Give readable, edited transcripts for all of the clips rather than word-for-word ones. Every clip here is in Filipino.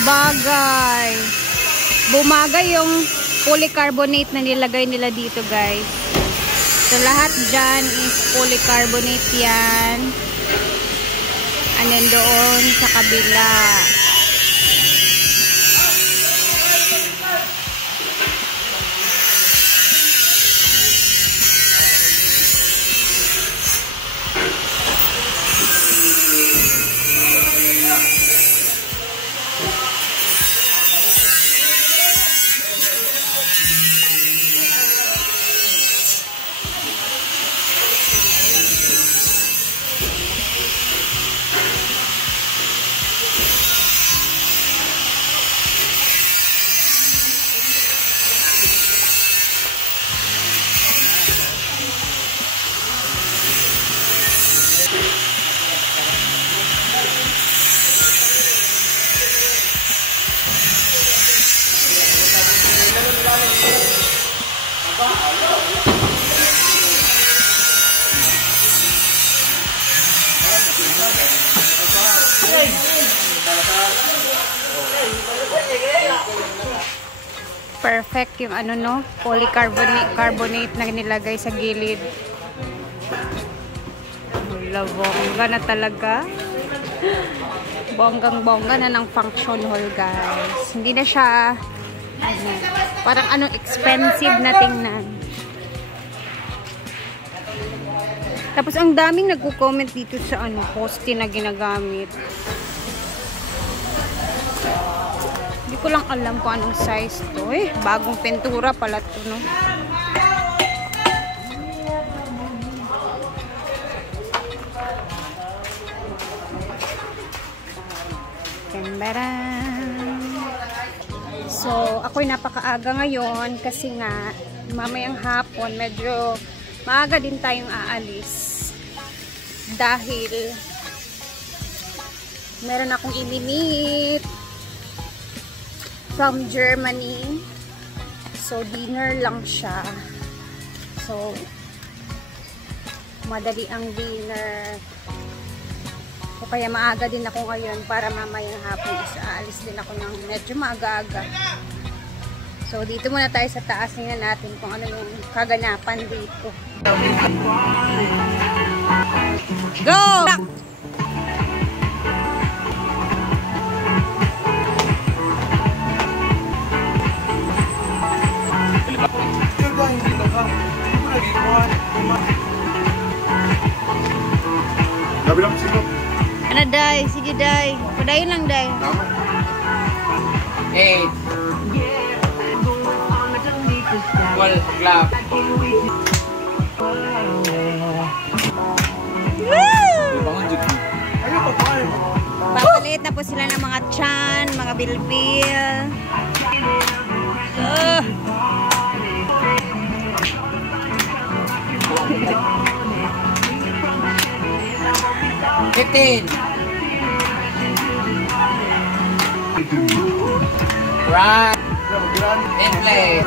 bagay. Bumagay yung polycarbonate na nilagay nila dito, guys. So, lahat dyan is polycarbonate yan. And then doon sa kabila. Perfect yung ano no, polycarbonate na nilagay sa gilid. Bongga na talaga. Bonggang-bongga na ng function hall, guys. Hindi na siya parang ano, expensive na tingnan. Tapos ang daming nagko-comment dito sa ano, poste na ginagamit. Hindi ko lang alam kung anong size to. Bagong pintura pala to, no? So, ako'y napakaaga ngayon kasi nga mamayang hapon medyo maaga din tayong aalis dahil meron akong imimit from Germany. So, dinner lang siya. So, madali ang dinner. O kaya maaga din ako ngayon para mamayang hapon aalis din ako ng medyo maaga-aga. So, dito muna tayo sa taas. Tingnan natin kung ano yung kaganapan dito. Go! Ano, Day? Sige, Day. Padayon lang, Day. 8 12 o'clock. Papaliit na po sila ng mga tiyan, mga bilbil. 15 Run and play.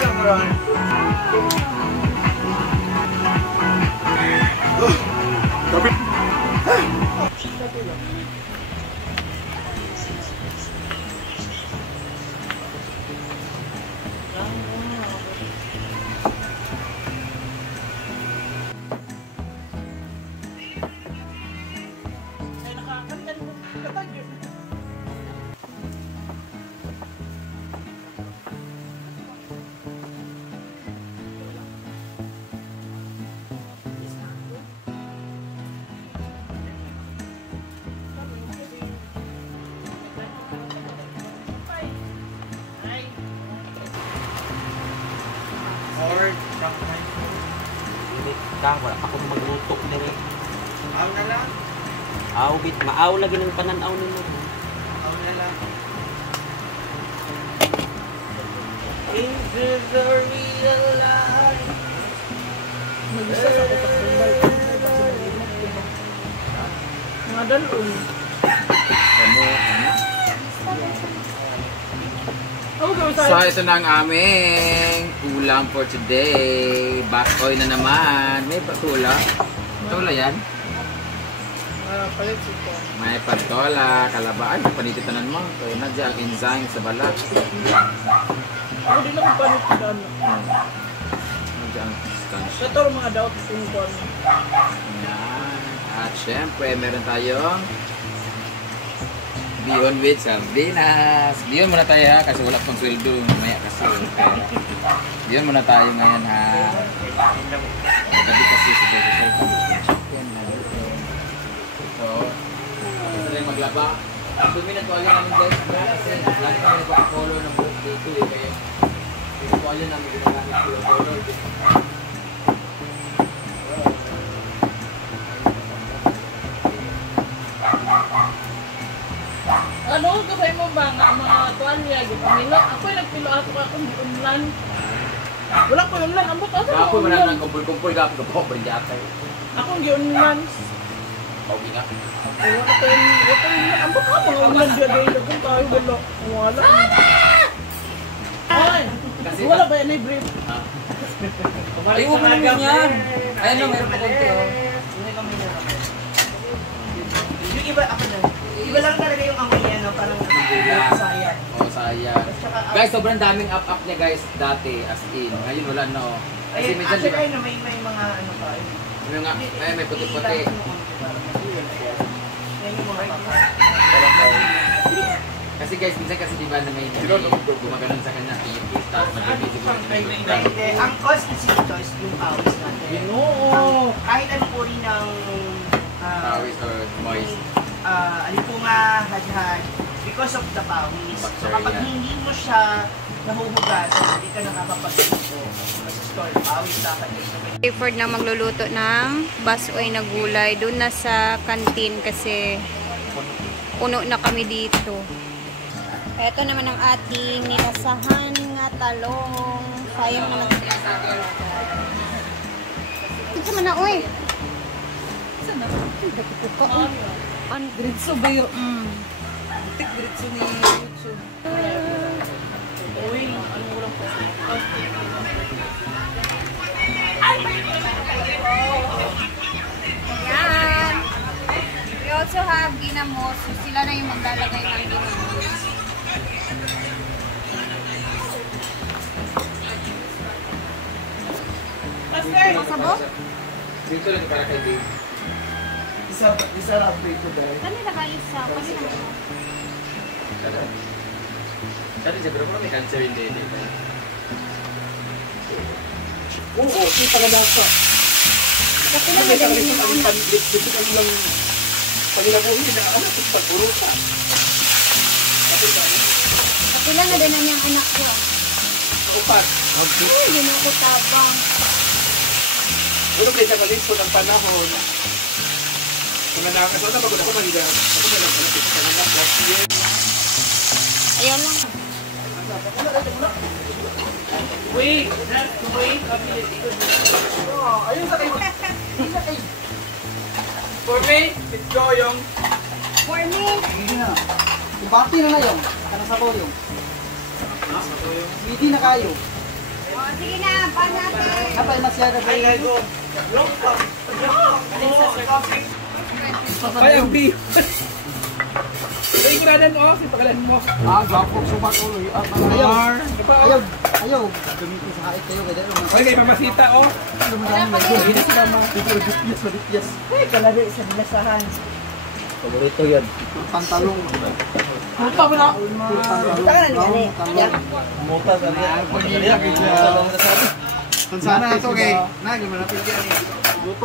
Wala pa akong magluto na rin. Aw na lang. Aw, bit. Maaw lagi ng pananaw nila. Aw na lang. Is this the real life? Mag-isa sa ako pagkumbal. Mga dalon. So, ito na ang aming ulam for today. Baskoy na naman. May patula. Patula yan? Palit ito. May patola, kalabaan, panititanan mo. Kaya na dyan, enzyme sa balat. Ako din lang palit ko daan. Nandiyan ang sustansya. Ito ang mga doubt kung kung ano. Yan. At syempre, meron tayong bihon with sardinas. Bihon muna tayo ha, kasi wala pang sweldo. Mamaya kasi. Okay. Bihon muna tayo ngayon ha. Gabi kasi si Joseph. So, tapos na yung maglaba. Dumi na tuwalya namin guys. Kasi lagi kami nagpapapolo ng buhok dito eh. Kaya yung tuwalya namin ginagamit ko yung polo. Ano kasi mo ba nga mga tuwalya, gipamilo? Ako yung nagpilo ako akong unlan. Wala ko unlan, ambot ako Kapo mo unlan. na ng kumpul-kumpul ka ako po brigata. Akong giunlan. Okay nga. Wala ko yung ambot ako mga unlan dia day kung tayo wala. Wala. Ay, Kasi wala ba yan ay brief? Ay, mo naman yan. Ayun lang, meron pa konti oh. Yung iba, ako na. Iba lang talaga yung amoy niya, no? Parang sayang. Oh, sayang. Guys, sobrang daming up-up niya guys dati as in. Ngayon wala na oh. Kasi Ayun, minsan actually, diba, ayun, may mga ano pa. may nga, may puti-puti. Yan yung mga papa. Kasi guys, minsan kasi diba na may gumaganon sa kanya. Tapos mag-busy ko. Hindi, ang cause kasi ito is yung pawis natin. Ginoo. Kahit ano po rin ng Pawis or moist. alipunga, hadhad, because of the pawis. So kapag Bacteria. hindi mo siya nahuhugasan, hindi ka nakakapag-ito. Kasi store, pawis dapat yun. Ford na magluluto ng basoy na gulay doon na sa kantin kasi puno na kami dito. Ito naman ang ating nilasahan nga talong. Sayang naman. Ito man na, uy. Gritso ba yun? Tik gritso ni YouTube. Uy, ano mo lang po? Ayan. We also have ginamos. So sila na yung maglalagay ng ginamos. Masabog? Dito lang para kay Dave. Isa lang po dahil. Kanila ka isa. Kanila ka. Dati siguro po may cancer hindi. Oo, kita ka dapat. Kasi lang madali yung mga Dito ka lang paglabuhin na ano, pagburusa. Kasi lang na din na niyang anak ko. Upat. Ay, yun ako tabang. Ano kayo sa kalit po ng panahon? Kung nanakaso na, pagod ako manila. Ako na lang pala, kita ka lang last year. Ayan lang. Wait, wait. Ayun sa kayo. For me, it's Joyong. For me. Bati na ngayon. Kanang sabaw yung. Hindi na kayo. O, sige na. Pan natin. Kapay masyado ba yun? Ay, ang biyo. Ay, kiranan mo. Sipagalan mo. Gwapo, sumat ulo. Ayaw. Ayaw. Gamitin sa hait kayo. Kaya dahil Ay, kay Mamasita, oh. Hindi sila mabitiyas. Kalari sa nilasahan. Paborito yan. Pantalong. Muta mo na. Pantalong. Muta sa sana ito kay Nagi manapit yan eh.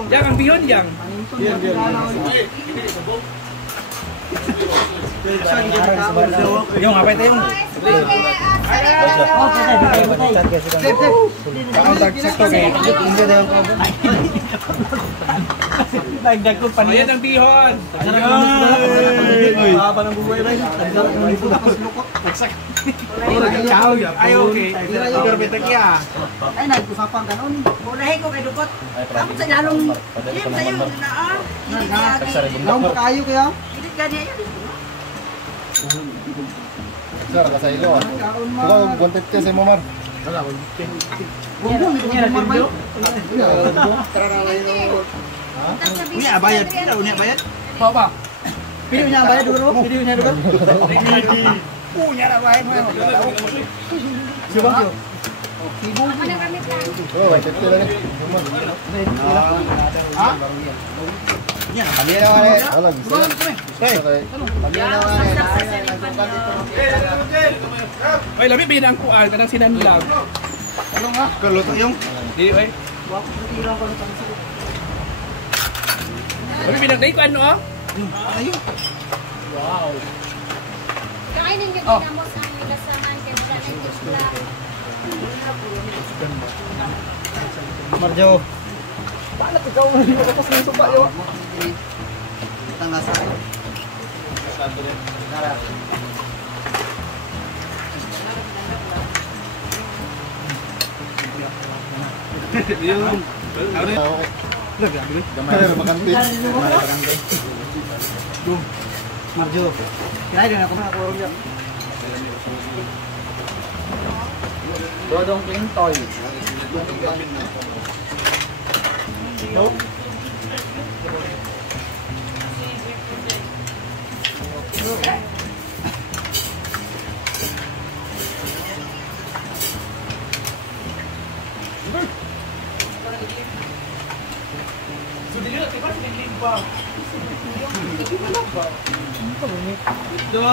Yang, ang biyon, yang. Yan. Yung, apay tayo. Dagdag ko pa niya. Ayan ang bihon. Haba ng buhay rin. Ay, okay. Ay, nag-usapan ka noon. Unahin ko kay Dukot. Ako sa lalong yun sa'yo na hindi kaya Naong pa kayo kaya? hindi kaya yun. Sir, nasa ilo ah. Ikaw, wanted ka sa Momar. Bumbong, hindi ko marmay. Tara na kayo. Unya, bayad. Unya, bayad. Papa. Video niya bayad dulu. Video niya dulu. Punya na bayad mo. Siapa sih? Ako na kami plan. Oh, ito lang. Ha? Kami na wala. Alam, bisa. Hey. Kami na wala. Ay, labi binang kuan kanang sinanlag. Ano nga? Kaluto yung. Di ay. Labi binang dai kuan no? Ayo. Wow. Kainin yung ginamos ang lasaman kaya wala na yung isla. Marjo. Paano ikaw hindi ko tapos ng supa yo? Tangasa. Yung Makanti. Marjo. Kaya din ako nakakurong yan. Dodong Clinton. No? Ito.